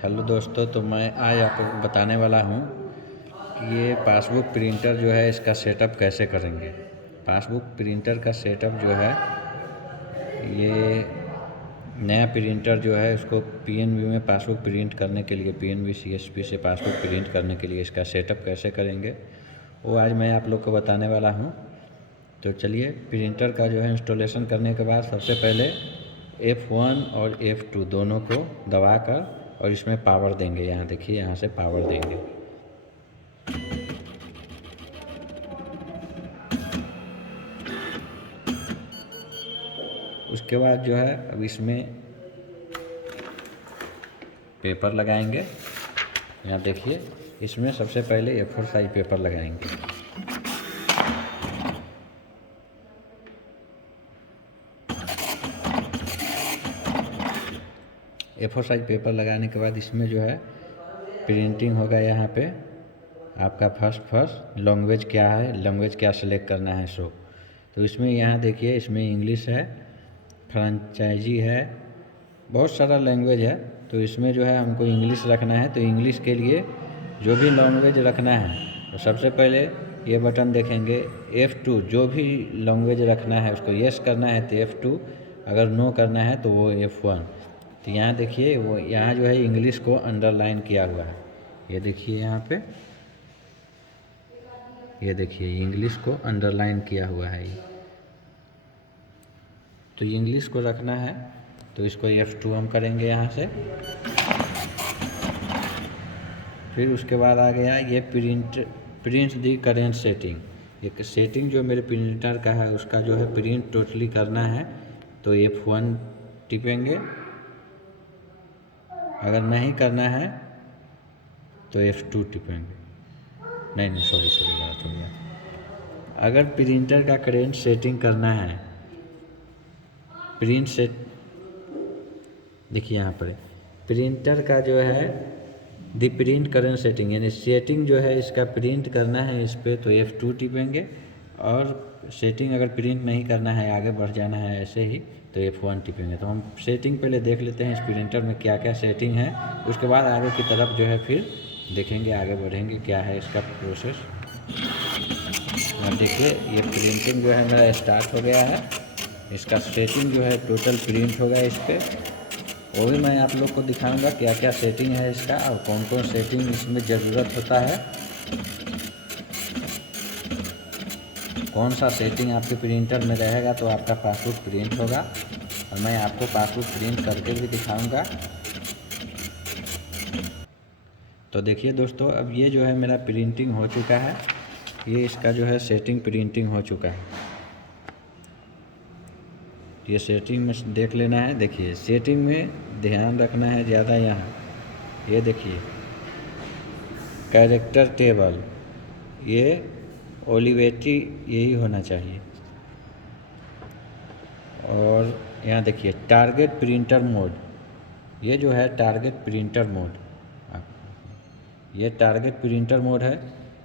Hello दोस्तों, तो मैं आज आपको बताने वाला हूँ कि ये पासबुक प्रिंटर जो है इसका सेटअप कैसे करेंगे। पासबुक प्रिंटर का सेटअप जो है, ये नया प्रिंटर जो है उसको पीएनबी में पासबुक प्रिंट करने के लिए, पीएनबी सीएसपी से पासबुक प्रिंट करने के लिए इसका सेटअप कैसे करेंगे वो आज मैं आप लोग को बताने वाला हूँ। तो चलिए, प्रिंटर का जो है इंस्टॉलेशन करने के बाद सबसे पहले F1 और F2 दोनों को दबाकर और इसमें पावर देंगे। यहाँ देखिए, यहाँ से पावर देंगे। उसके बाद जो है अब इसमें पेपर लगाएंगे। यहाँ देखिए, इसमें सबसे पहले A4 साइज पेपर लगाएंगे। A4 साइज पेपर लगाने के बाद इसमें जो है प्रिंटिंग होगा। यहाँ पे आपका फर्स्ट लैंग्वेज क्या है, लैंग्वेज क्या सेलेक्ट करना है सो। तो इसमें यहाँ देखिए, इसमें इंग्लिश है, फ्रेंचाइजी है, बहुत सारा लैंग्वेज है। तो इसमें जो है हमको इंग्लिश रखना है। तो इंग्लिश के लिए जो भी लैंग्वेज रखना है तो सबसे पहले ये बटन देखेंगे F2। जो भी लैंग्वेज रखना है उसको यस करना है तो F2, अगर नो करना है तो वो F1। तो यहाँ देखिए, वो यहाँ जो है इंग्लिश को अंडरलाइन किया हुआ है। ये देखिए यहाँ पे, ये देखिए इंग्लिश को अंडरलाइन किया हुआ है ये। तो इंग्लिश को रखना है तो इसको F2 हम करेंगे यहाँ से। फिर उसके बाद आ गया ये प्रिंट दी करेंट सेटिंग। एक सेटिंग जो मेरे प्रिंटर का है उसका जो है प्रिंट टोटली करना है तो F1 टिपेंगे। अगर नहीं करना है तो F2 टिपेंगे। नहीं सॉरी गलत हो गया। अगर प्रिंटर का करेंट सेटिंग करना है, प्रिंट सेट देखिए यहाँ पर प्रिंटर का जो है दी प्रिंट करेंट सेटिंग, यानी सेटिंग जो है इसका प्रिंट करना है इस पर तो F2 टिपेंगे। और सेटिंग अगर प्रिंट नहीं करना है, आगे बढ़ जाना है ऐसे ही, तो F1 टिपेंगे। तो हम सेटिंग पहले देख लेते हैं इस प्रिंटर में क्या क्या सेटिंग है। उसके बाद आगे की तरफ जो है फिर देखेंगे, आगे बढ़ेंगे क्या है इसका प्रोसेस। अब देखिए, ये प्रिंटिंग जो है मेरा स्टार्ट हो गया है। इसका सेटिंग जो है टोटल प्रिंट होगा इस पर, वो भी मैं आप लोग को दिखाऊंगा क्या क्या सेटिंग है इसका और कौन कौन सेटिंग इसमें ज़रूरत होता है। कौन सा सेटिंग आपके प्रिंटर में रहेगा तो आपका पासबुक प्रिंट होगा, और मैं आपको पासबुक प्रिंट करके भी दिखाऊंगा। तो देखिए दोस्तों, अब ये जो है मेरा प्रिंटिंग हो चुका है। ये इसका जो है सेटिंग प्रिंटिंग हो चुका है। ये सेटिंग में देख लेना है। देखिए, सेटिंग में ध्यान रखना है ज़्यादा। यहाँ ये देखिए कैरेक्टर टेबल, ये ओलिवेटी यही होना चाहिए। और यहाँ देखिए टारगेट प्रिंटर मोड, ये जो है टारगेट प्रिंटर मोड, ये टारगेट प्रिंटर मोड है।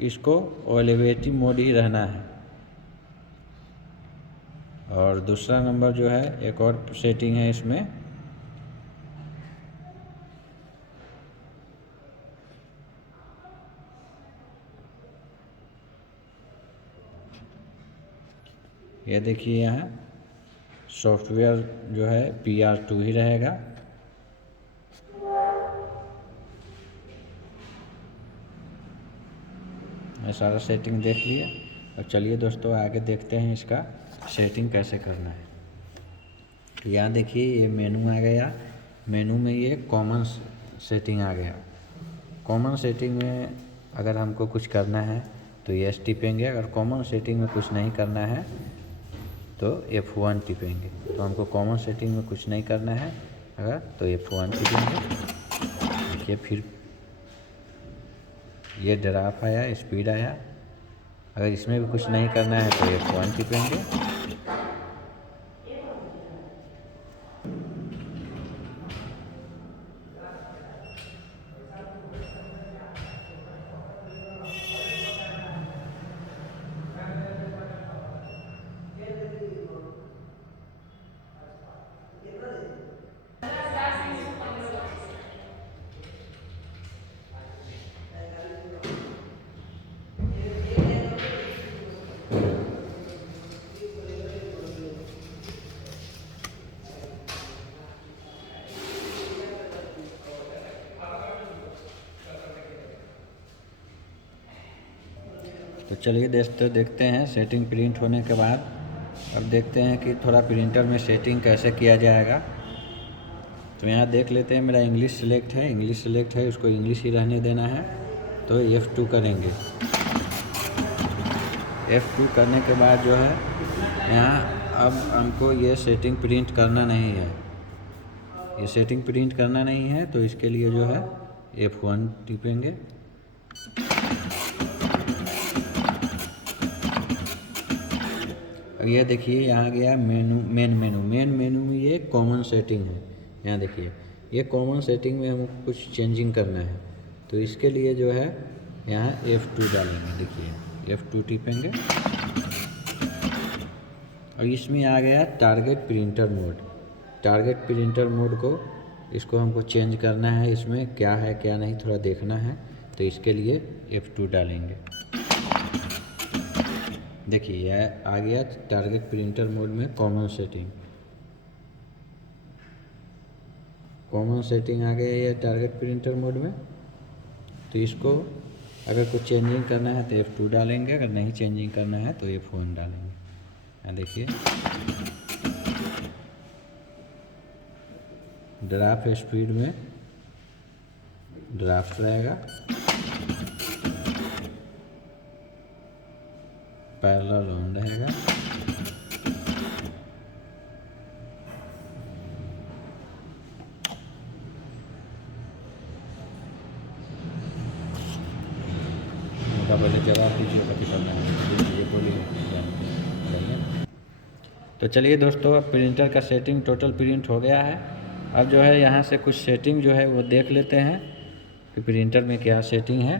इसको ओलिवेटी मोड ही रहना है। और दूसरा नंबर जो है एक और सेटिंग है इसमें, ये देखिए यहाँ सॉफ्टवेयर जो है PR2 ही रहेगा। मैं सारा सेटिंग देख लिया। और चलिए दोस्तों, आगे देखते हैं इसका सेटिंग कैसे करना है। तो यहाँ देखिए, ये मेनू आ गया। मेनू में ये कॉमन सेटिंग आ गया। कॉमन सेटिंग में अगर हमको कुछ करना है तो यस टिपेंगे। अगर कॉमन सेटिंग में कुछ नहीं करना है तो F1 टिपेंगे। तो हमको कॉमन सेटिंग में कुछ नहीं करना है अगर, तो F1 टिपेंगे। देखिए, फिर ये ड्राफ आया, स्पीड आया। अगर इसमें भी कुछ नहीं करना है तो F1 टिपेंगे। तो चलिए दोस्तों देखते हैं सेटिंग प्रिंट होने के बाद। अब देखते हैं कि थोड़ा प्रिंटर में सेटिंग कैसे किया जाएगा। तो यहाँ देख लेते हैं, मेरा इंग्लिश सेलेक्ट है, उसको इंग्लिश ही रहने देना है। तो F2 करेंगे। F2 करने के बाद जो है यहाँ अब हमको ये सेटिंग प्रिंट करना नहीं है, ये सेटिंग प्रिंट करना नहीं है। तो इसके लिए जो है F1 टिपेंगे। अब ये देखिए यहाँ गया मेन मेनू में ये कॉमन सेटिंग है। यहाँ देखिए ये कॉमन सेटिंग में हमको कुछ चेंजिंग करना है। तो इसके लिए जो है यहाँ F2 डालेंगे। देखिए F2 टिपेंगे और इसमें आ गया टारगेट प्रिंटर मोड को इसको हमको चेंज करना है। इसमें क्या है क्या नहीं थोड़ा देखना है। तो इसके लिए F2 डालेंगे। देखिए यह आ गया टारगेट प्रिंटर मोड में कॉमन सेटिंग आ गया ये टारगेट प्रिंटर मोड में। तो इसको अगर कुछ चेंजिंग करना है तो F2 डालेंगे, अगर नहीं चेंजिंग करना है तो F1 डालेंगे। यहाँ देखिए ड्राफ्ट स्पीड में ड्राफ्ट रहेगा, पैरेलल ऑन रहेगा। पहले जवाब दीजिए कभी करना है, ये बोलिए। तो चलिए दोस्तों अब प्रिंटर का सेटिंग टोटल प्रिंट हो गया है। अब जो है यहाँ से कुछ सेटिंग जो है वो देख लेते हैं कि प्रिंटर में क्या सेटिंग है।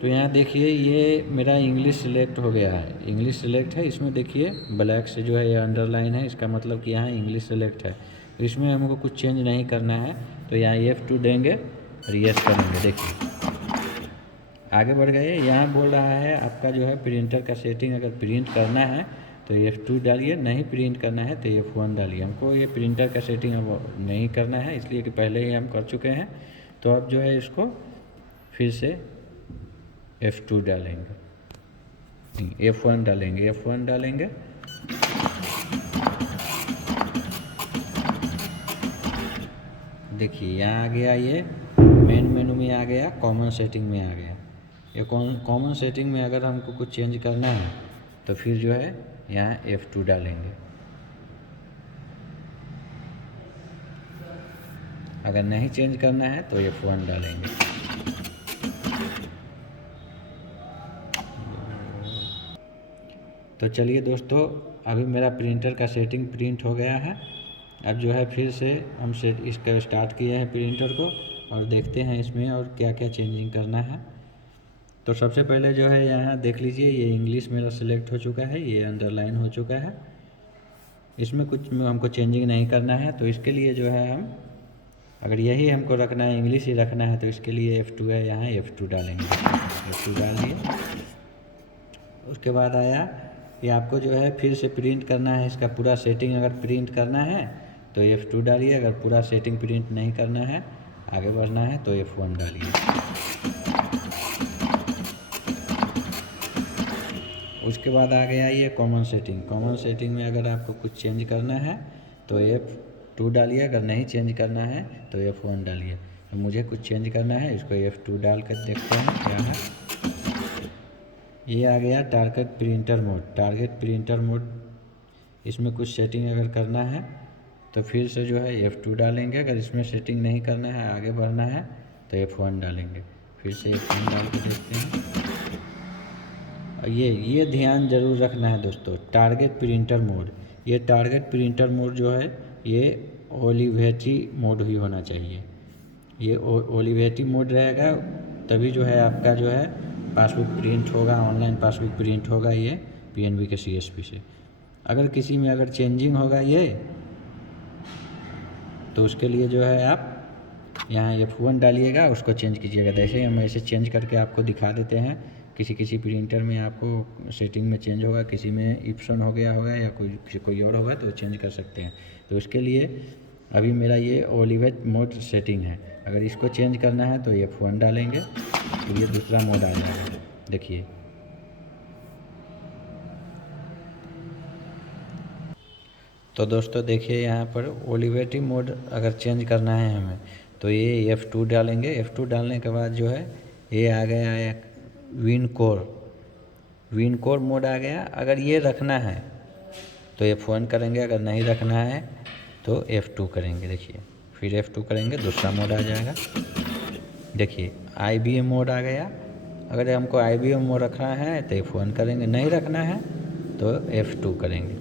तो यहाँ देखिए ये मेरा इंग्लिश सिलेक्ट हो गया है, इंग्लिश सिलेक्ट है। इसमें देखिए ब्लैक से जो है ये अंडरलाइन है, इसका मतलब कि यहाँ इंग्लिश सिलेक्ट है। तो इसमें हमको कुछ चेंज नहीं करना है। तो यहाँ F2 देंगे और यस करेंगे। देखिए आगे बढ़ गए। यहाँ बोल रहा है आपका जो है प्रिंटर का सेटिंग अगर प्रिंट करना है तो F2 डालिए, नहीं प्रिंट करना है तो F1 डालिए। हमको ये प्रिंटर का सेटिंग अब नहीं करना है, इसलिए कि पहले ही हम कर चुके हैं। तो अब जो है इसको फिर से F2 डालेंगे, F1 डालेंगे। देखिए यहाँ आ गया, ये मेन मेनू में आ गया, कॉमन सेटिंग में आ गया। ये कॉमन सेटिंग में अगर हमको कुछ चेंज करना है तो फिर जो है यहाँ F2 डालेंगे, अगर नहीं चेंज करना है तो F1 डालेंगे। तो चलिए दोस्तों अभी मेरा प्रिंटर का सेटिंग प्रिंट हो गया है। अब जो है फिर से हम इसका स्टार्ट किए हैं प्रिंटर को और देखते हैं इसमें और क्या क्या चेंजिंग करना है। तो सबसे पहले जो है यहाँ देख लीजिए ये इंग्लिश मेरा सिलेक्ट हो चुका है, ये अंडरलाइन हो चुका है। इसमें कुछ हमको चेंजिंग नहीं करना है। तो इसके लिए जो है हम अगर यही हमको रखना है, इंग्लिश ही रखना है, तो इसके लिए F2 है, यहाँ F2 डालेंगे। F2 डाल दिए। उसके बाद आया कि आपको जो है फिर से प्रिंट करना है इसका पूरा सेटिंग। अगर प्रिंट करना है तो F2 डालिए, अगर पूरा सेटिंग प्रिंट नहीं करना है, आगे बढ़ना है, तो F1 डालिए। उसके बाद आ गया ये कॉमन सेटिंग में अगर आपको कुछ चेंज करना है तो F2 डालिए, अगर नहीं चेंज करना है तो F1 डालिए। तो मुझे कुछ चेंज करना है, इसको F2 डाल कर देखते हैं क्या है। ये आ गया टारगेट प्रिंटर मोड। इसमें कुछ सेटिंग अगर करना है तो फिर से जो है F2 डालेंगे, अगर इसमें सेटिंग नहीं करना है, आगे बढ़ना है, तो F1 डालेंगे। फिर से F1 डाल के देखते हैं। ये ध्यान ज़रूर रखना है दोस्तों, टारगेट प्रिंटर मोड जो है ये ओलिवेटी मोड ही होना चाहिए। ये ओलिवेटी मोड रहेगा तभी जो है आपका जो है पासबुक प्रिंट होगा, ऑनलाइन पासबुक प्रिंट होगा ये PNB के CSP से। अगर किसी में अगर चेंजिंग होगा ये तो उसके लिए जो है आप यहाँ F1 डालिएगा, उसको चेंज कीजिएगा। जैसे हम ऐसे चेंज करके आपको दिखा देते हैं। किसी प्रिंटर में आपको सेटिंग में चेंज होगा, किसी में इप्सन हो गया होगा या कोई और होगा तो चेंज कर सकते हैं। तो उसके लिए अभी मेरा ये ओलिवेट मोड सेटिंग है, अगर इसको चेंज करना है तो F1 डालेंगे, तो ये दूसरा मोड आ जाएगा। देखिए तो दोस्तों देखिए यहाँ पर ओलिवेटी मोड अगर चेंज करना है हमें तो ये F2 डालेंगे। F2 डालने के बाद जो है ये आ गया है विन कोर मोड आ गया। अगर ये रखना है तो F1 करेंगे, अगर नहीं रखना है तो F2 करेंगे। देखिए फिर F2 करेंगे, दूसरा मोड आ जाएगा। देखिए IBM मोड आ गया। अगर हमको IBM मोड रखना है तो F1 करेंगे, नहीं रखना है तो F2 करेंगे।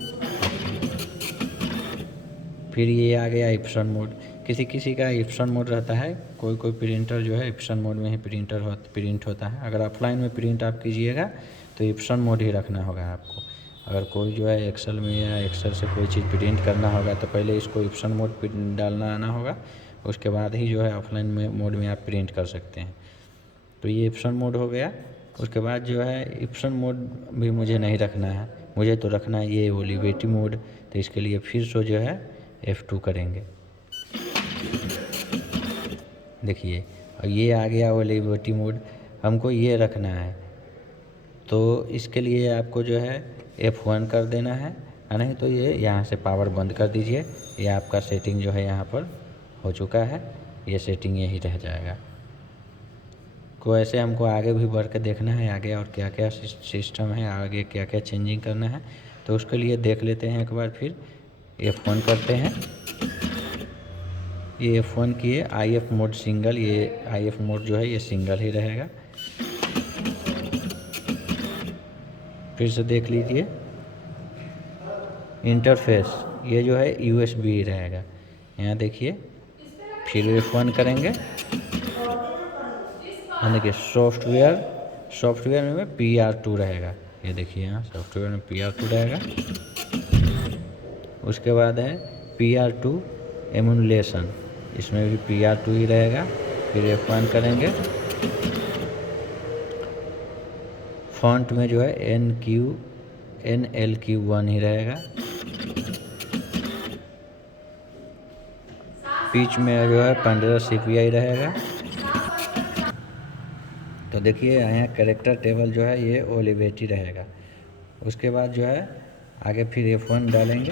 फिर ये आ गया इप्सन मोड। किसी किसी का इप्सन मोड रहता है, कोई कोई प्रिंटर जो है इप्सन मोड में ही प्रिंट होता है। अगर ऑफलाइन में प्रिंट आप कीजिएगा तो इप्सन मोड ही रखना होगा आपको। अगर कोई जो है एक्सेल में या एक्सेल से कोई चीज़ प्रिंट करना होगा तो पहले इसको इप्सन मोड डालना आना होगा, उसके बाद ही जो है ऑफलाइन में मोड में आप प्रिंट कर सकते हैं। तो ये इप्सन मोड हो गया। उसके बाद जो है इप्सन मोड भी मुझे नहीं रखना है, मुझे तो रखना है ये ओलिवेटी मोड। तो इसके लिए फिर से जो है F2 करेंगे। देखिए और ये आ गया ओलिवेटी मोड, हमको ये रखना है तो इसके लिए आपको जो है F1 कर देना है, नहीं तो ये यहाँ से पावर बंद कर दीजिए। ये आपका सेटिंग जो है यहाँ पर हो चुका है, ये सेटिंग यही रह जाएगा। को ऐसे हमको आगे भी बढ़ के देखना है आगे और क्या क्या सिस्टम है, आगे क्या क्या चेंजिंग करना है, तो उसके लिए देख लेते हैं एक बार। फिर F1 करते हैं। ये F1 किए, IF मोड सिंगल, ये IF मोड जो है ये सिंगल ही रहेगा। फिर से देख लीजिए इंटरफेस, ये जो है USB ही रहेगा। यहाँ देखिए फिर F1 करेंगे। हाँ देखिए सॉफ्टवेयर में PR2 रहेगा। ये देखिए यहाँ सॉफ्टवेयर में PR2 रहेगा। उसके बाद है PR2 एमुलेशन, इसमें भी PR2 ही रहेगा। फिर F1 करेंगे। फॉन्ट में जो है NLQ1 ही रहेगा। पिच में जो है 15 CPI रहेगा। तो देखिए यहाँ कैरेक्टर टेबल जो है ये ओलिवेटी रहेगा। उसके बाद जो है आगे फिर F1 डालेंगे।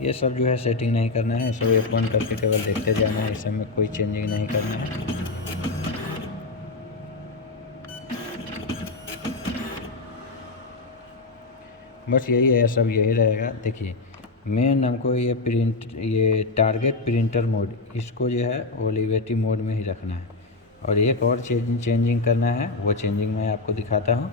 ये सब जो है सेटिंग नहीं करना है, सब F1 करके केवल देखते जाना है, इस सब में कोई चेंजिंग नहीं करना है। बस यही है, सब यही रहेगा। देखिए मेन हमको ये टारगेट प्रिंटर मोड, इसको जो है ओलिवेटी मोड में ही रखना है। और एक और चेंजिंग करना है, वो चेंजिंग मैं आपको दिखाता हूँ।